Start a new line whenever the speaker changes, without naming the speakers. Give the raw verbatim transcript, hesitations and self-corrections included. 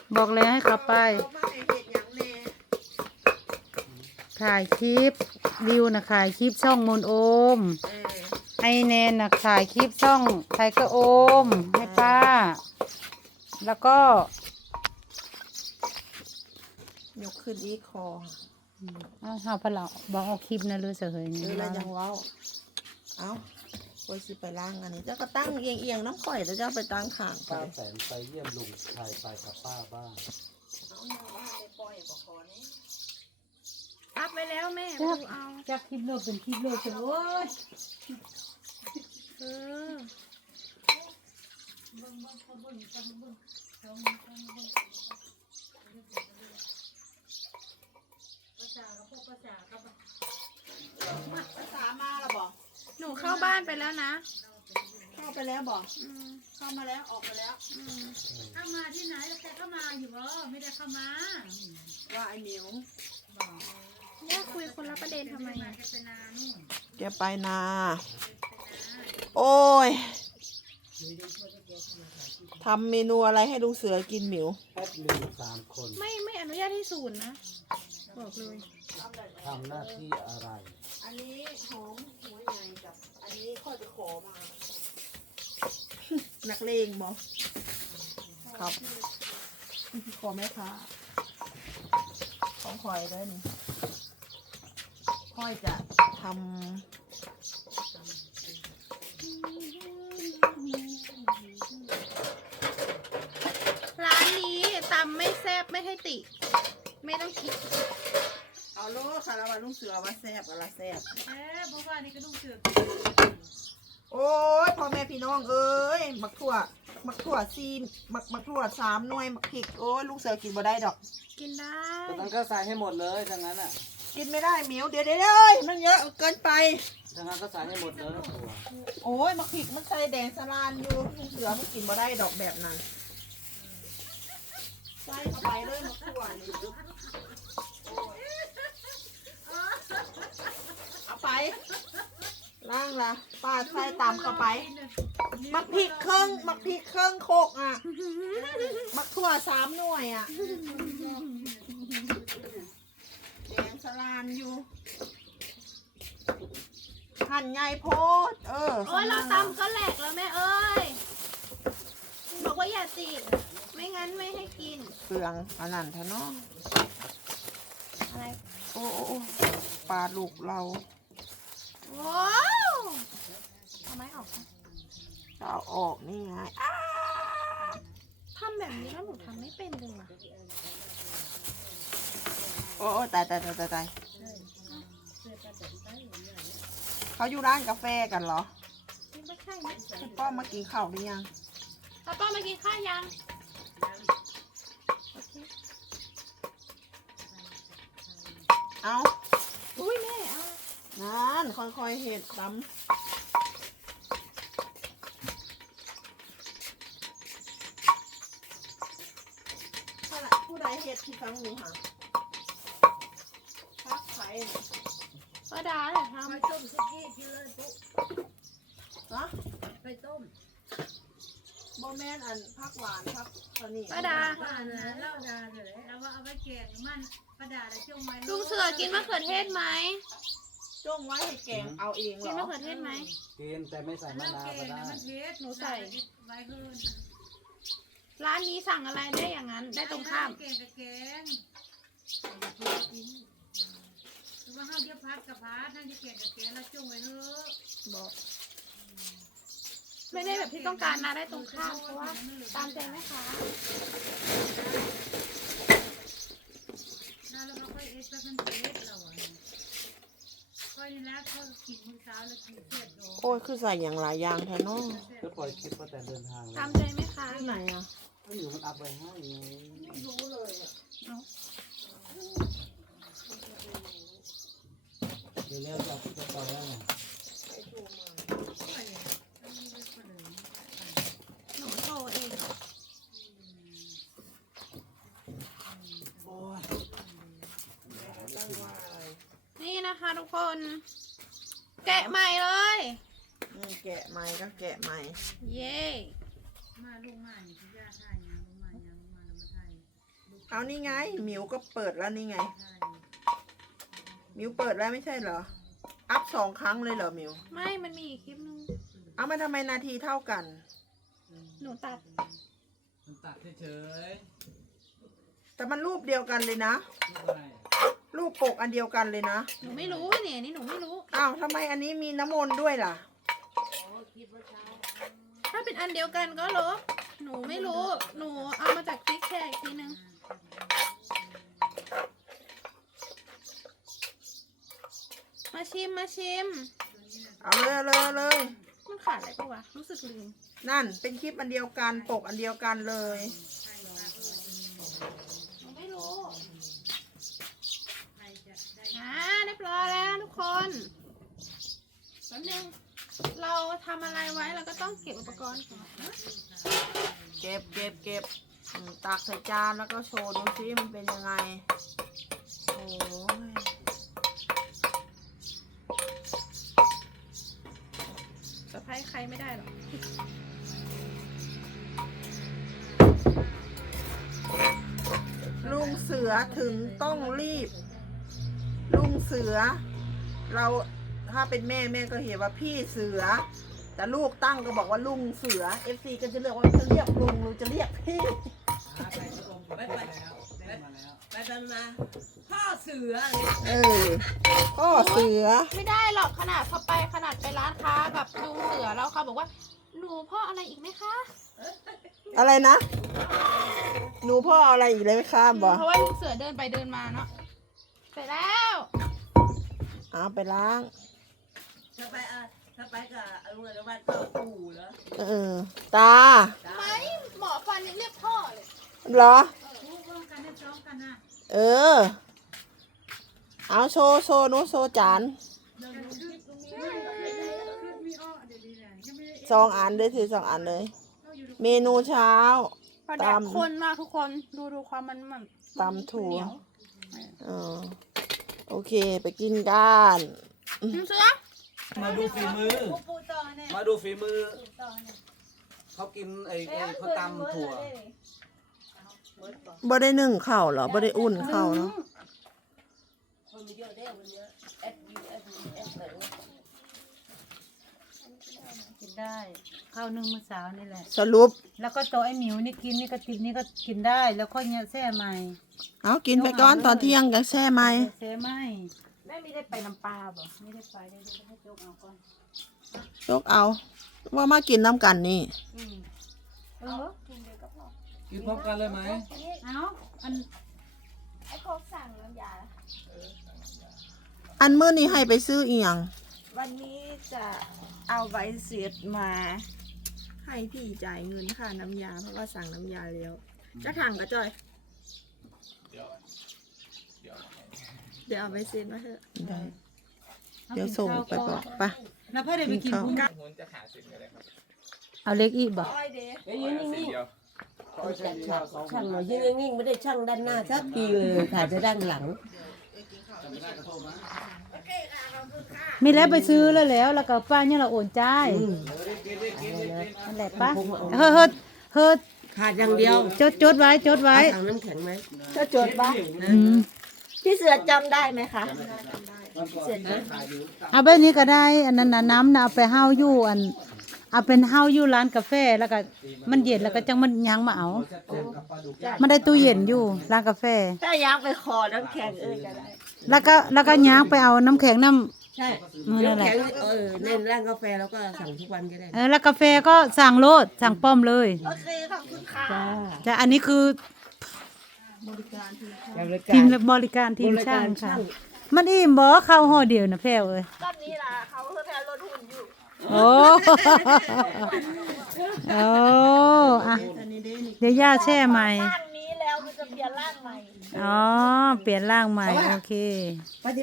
บอกเลยให้เขาไปถ่ายคลิปดิวนะถ่ายคลิปช่องมนโอมไอแนนนะถ่ายคลิปช่องไทเกอร์โอมให้ป้าแล้วก็
ยกขึ้นอีกคอ
เอาเฮาพะเราบอกเอาคลิปนะเลยเสยนี่
เออแล้วยังว้าวเอาไปสิไปล้างอันนี้เจ้าก็ตั้งเอียงเอียงน้ำข่อยแล้วเจ้าไปตั้งข้างไป
ป้าแสนไปเยี่ยมลุงชายไปกับป้าบ้าง
อัพไปแล้วแม่ดูเอา
จากคลิปโลกเป็นคลิปโลกโอ้ย
เออ
ภาษามาแล้วบอก
หนูเข้าบ้านไปแล้วนะ
เข้าไปแล้วบอก
อืม
เข้ามาแล้วออกไปแล้ว
อืม
เข้ามาที่ไหนแล้วแกเข้ามาอยู่บ่ไม่ได้เข้ามา
ว่าไอ้หมิว
เนี่ยคุยคนละประเด็นทำไมอะ
แกไปนา โอ้ยทำเมนูอะไรให้ลุงเสือกินหมิว
แอดมินสามคน
ไม่ไม่อนุญาตให้ศูนย์นะบอกเลย
ทำหน้าที่อะไร
อันนี้หอมหัวใหญ่กับ อันนี้ค่อยไปขอมา นักเลงบอครับ ขอแม่ค้าของคอยได้นี่ค่อยจะทำ
ร้านนี้ตำไม่แซ่บไม่ให้ติ ไม่ต้องคิด
เอาโลค่ะแล้วว่าลุงเสือว่าแซ่บอะไรแซ่บ
แซ่บเพราะว่านี่ก็ต้องเสือก
โอ้ยพ่อแม่พี่น้องเอ้ยมักถั่วมักถั่วซีมักมักถั่วสามหน่วยมักพริกโอ้ยลุงเสือกินบ่ได้ดอก
กินได้
ตอนนั้นก็ใส่ให้หมดเลยทั้งนั้นอ่ะ
กินไม่ได้หมิวเดี๋ยวเดี๋ยวเดี๋ยวเอ้ยมันเยอะเกินไป
ทั้งนั้นก็ใส่ให้หมดเลยตัว
โอ้ยมักพริกมันใส่แดงสลานอยู่ลุงเสือมันกินบ่ได้ดอกแบบนั้นใส่เข้าไปเลยมักถั่วนี่เอาไปล่างละป้าใส่ตามเข้าไป มักพริกเครื่องมักพริกเครื่องโคกอ่ะ มักถั่วสามหน่วยอ่ะแดงสลานอยู่ หั่นใหญ่โพดเออ
โอ้ยเราตำก็แหลกแล้วแม่เอ้ยบอกว่าอย่าติด ไม่งั้นไม่ให้กิน
เปลืองอันนั้นเถอะเนาะ
อะไร
โอ้โอ้โอ้ปลาลูกเรา
ว้าวเอาไม้ออกค่ะ
จะเอาออกนี่ไงอ้า
ทำแบบนี้แล้วหนูทำไม่เป็นเลยว่ะ
โอ้โอ้ตายตายตายตายตายเขาอยู่ร้านกาแฟกันเหรอ
ไม่ใช่ไหม
พี่ป้อมมากินข้าวหรือยัง
ป้าป้ามากินข้าวยังโอเค
เอา
อุ้ยแม่เอา
นั่นค่อยๆเห็ดตำผู้ใดเห็ดที่ฟังหนูหาพักไข่
ป้าดาเลยทำ
ไปต้มสุกี้กินเลยปุ๊
นะ
ไปต้ม
โมแมนอันพักหวานพักตอนนี้
ป้าดา
ว่านะเล่าดาเลยเอาว่าเอาไปแกงมันประดาอะไรจ้องไว้
ลุงเสือกินมะเขือเทศไหม
จ้งไว้ให้แกงเอาเองเหร
กิน
อ
มะเขือเทศไหม
กินแต่ไม่ใส่มะ
เล่าน
าว
แก
ก็
ง
ได้
มันเทสไว้เพิ่น
ร้านนี้สั่งอะไรได้อย่างนั้น ได้ตรงข้าม
แกงกับแกงกินหรือว่าห้าเดียวพัดกับพัดนั่นจะแกงกับแกงแล้วจ้องไว้เถอะ
บอก
ไม่ได้แบบที่ต้องการนะได้ตรงข้ามเพราะว่าตามใจไหมคะ
น่าแล้วก็ค่อยเอสไปเป็นเอสเราอ่ะค่อยนี่แล้วเขากินมื้อเช้าแล้วกินเสร็จโด
โอ้ยคือใส่อย่างหลายอย่างแท้เนาะ
ก็ปล่อยคลิปว่าแต่เดินทางเลย
ตามใจไหมคะ
ที่ไหนอ่ะ
ก็อยู่มันอัพไว้ให้ไง
ไม่รู้เลยอ่ะ
เดี๋ยวแล้วจะเอาไปต่อแล้วไง
ไอ้โทรมา
หนูโทรเอง
โอ้ย
ตั้งว่าอะไร
นี่นะคะทุกคน แกะใหม่เลย
อืมแกะใหม่ก็แกะใหม่
เย้
มาลุงมานี่ที่ย่าถ่ายยังลุงมายังลุงมาแล้วมาถ่าย
เอานี่ไงหมิวก็เปิดแล้วนี่ไงหมิวเปิดแล้วไม่ใช่เหรออัพสองครั้งเลยเหรอหมิว
ไม่มันมีอีกคลิปนึง
เอามาทำไมนาทีเท่ากัน
หนูตัด
มันตัดเฉย
แต่มันรูปเดียวกันเลยนะ
ๆไม่เป็นไร
รูปปกอันเดียวกันเลยนะ
หนูไม่รู้เนี่ยอันนี่หนูไม่รู้
อ้าวทำไมอันนี้มีน้ำมนต์ด้วยล่ะ
ถ้าเป็นอันเดียวกันก็ลบหนูไม่รู้ หนูเอามาจากคลิกแชร์อีกทีนึง มาชิมมาชิม
เอาเลยเอาเลยเอาเลย
มันขาดอะไรปะวะ รู้สึกลืม
นั่นเป็นคลิปอันเดียวกันปกอันเดียวกันเลย
หนูไม่รู้อ่าเรียบร้อยแล้วทุกคนแป๊บนึงเราทำอะไรไว้เราก็ต้องเก็บอุปกรณ์ก่อนนะ
เก็บเก็บเก็บอืมตักใส่จานแล้วก็โชว์ดูซิมันเป็นยังไงโอ้ย
เซอร์ไพรส์ใครไม่ได้หรอก
ลุงเสือถึงต้องรีบ ลุงเสือ เราถ้าเป็นแม่แม่ก็เห็นว่าพี่เสือ แต่ลูกตั้งก็บอกว่าลุงเสือ เอฟซีก็จะเรียกว่าจะเรียกลุงหรือจะเรียกพี่
ไปไปแล้วได้มาแล้ว
ไปไปมาพ่อเสือ
เออพ่อเสือ
ไม่ได้หรอกขนาดเขาไปขนาดไปร้านค้าแบบลุงเสือแล้วเขาบอกว่า หนูพ่ออะไรอีกไหมคะ
อะไรนะ หนูพ่ออะไรอีกเลยไหมคะบอก
เพราะว่าลุงเสือเดินไปเดินมาเนาะเสร็จแล้ว
เอาไปล้าง
ถ้าไปอ่ะถ้าไปกับลุงอนุวัฒน์ก็ปู่เหรอ
เออ ตา
ไหมหมอฟันยังเรียกพ่อเลย
เหรอ เออ เอาโชว์โชว์หนูโชว์จานสองอันเลยถือสองอันเลย เมนูเช้า
พอแดกคนมากทุกคนดูดูความมันมัน
ตำถั่ว
เหนีย
เออโอเคไปกินกัน
ลุงเสือ
มาดูฝีมือ
ปู่ต่อเนี่ย
มาดูฝีมือ
ปู่ต่อเนี่ย
เขากินไอ้ไอ้เขาตำถั่ว
บ่ได้นึ่งข้าวเหรอบ่ได้อุ่นข้าวเนาะ
คนมีเยอะได้วันเนี้ยแอดยูแอดยูแอดไหนวะ
กินได้ข้าวนึ่งเมื่อเช้านี่แหละ
สรุป
แล้วก็โตัวไอ้หมิวนี่กินนี่กระติบนี่ก็กินได้แล้วก็เนี่ยแช่ใหม่
เอากินไปก่อนตอนเที่ยงกันแช่ไหม
แช่ไหม
แม่ไม่ได้ไปน้ำปลาบ่
ไม่ได้ไปได้ได้ให้โจ๊กเอาก่อน
ยกเอา ว่ามากินน้ำกันนี่
อืมเออ
กินเดียวก็พอ
กินพร้อมกันเลยไหม
อันนี้
เอาอัน
ไอ้โคกสั่งน้ำยา
อันมื้อนี้ให้ไปซื้ออีหยัง
วันนี้จะเอาใบเสร็จมา ให้พี่จ่ายเงินค่าน้ำยา เพราะว่าสั่งน้ำยาแล้วจะถังกระจอย เดี๋ยวเอาใบเสร็จมาเถอะ
ได้ เดี๋ยวส่งไปบอกไป
แล้วพ่อได้ไปกิน
ข้าว
บุ้งเอาเล็กอีกบ่
อ้อยเดย์
เดี๋ยวยืนนิ่งๆจัดฉากช่างหน่อยยืนนิ่งๆไม่ได้ช่างด้านหน้าสักทีเลยถ่ายแต่ด้านหลัง
มีแล้วไปซื้อแล้วแล้วแล้วก็ป้าเนี่ยเราโอนจ่ายนั่นแหละป้าเฮ้อเฮ้อเฮ้อ
ขาดอย่างเดียว
จดจดไว้จดไว้
ถังน้ำแข็งไหม
จะจดปะ
อืม
พี่เสือจำได้ไหมคะ
เสร็จนะ
เอาแบบนี้ก็ได้ อันนั้นน่ะน้ำน่ะเอาไปห้าวอยู่อันเอาเป็นห้าวอยู่ร้านกาแฟแล้วก็มันเย็นแล้วก็จังมันยังมาเอา มันได้ตู้เย็นอยู่ร้านกาแฟ
ถ้าอยากไปขอน้ำแข็งเอ้ยก็ได้
แล้วก็แล้วก็ย่างไปเอาน้ำแข็งน้ำ
ใช่
มือนั่นแห
น้ำ
ละ
แข็งเออในร้านกาแฟแล้วก็สั่งทุกวันก็ได้
เออแล้วกาแฟก็สั่งโลดสั่งป้อมเลย
โอเคขอบคุณค่ะ
จ้า
แต่อันนี้คือ
บริกา
ที
ร
มบริการทีมช่างค่ะ
บริการช่าง
มันอิ่มบ่เข้าวห่อเดียวนะแพ้วเอ้ย
ตอนนี้ล่ะเขาเพิ่งแทนรถหุ่นอยู่
โอ้โอ้อะเดี๋ยวย่าแช่ใหม่
ร่างนี้แล้วมันจะเปลี่ยนร่างใหม่
อ๋อ เปลี่ยนร่างใหม่ โอเค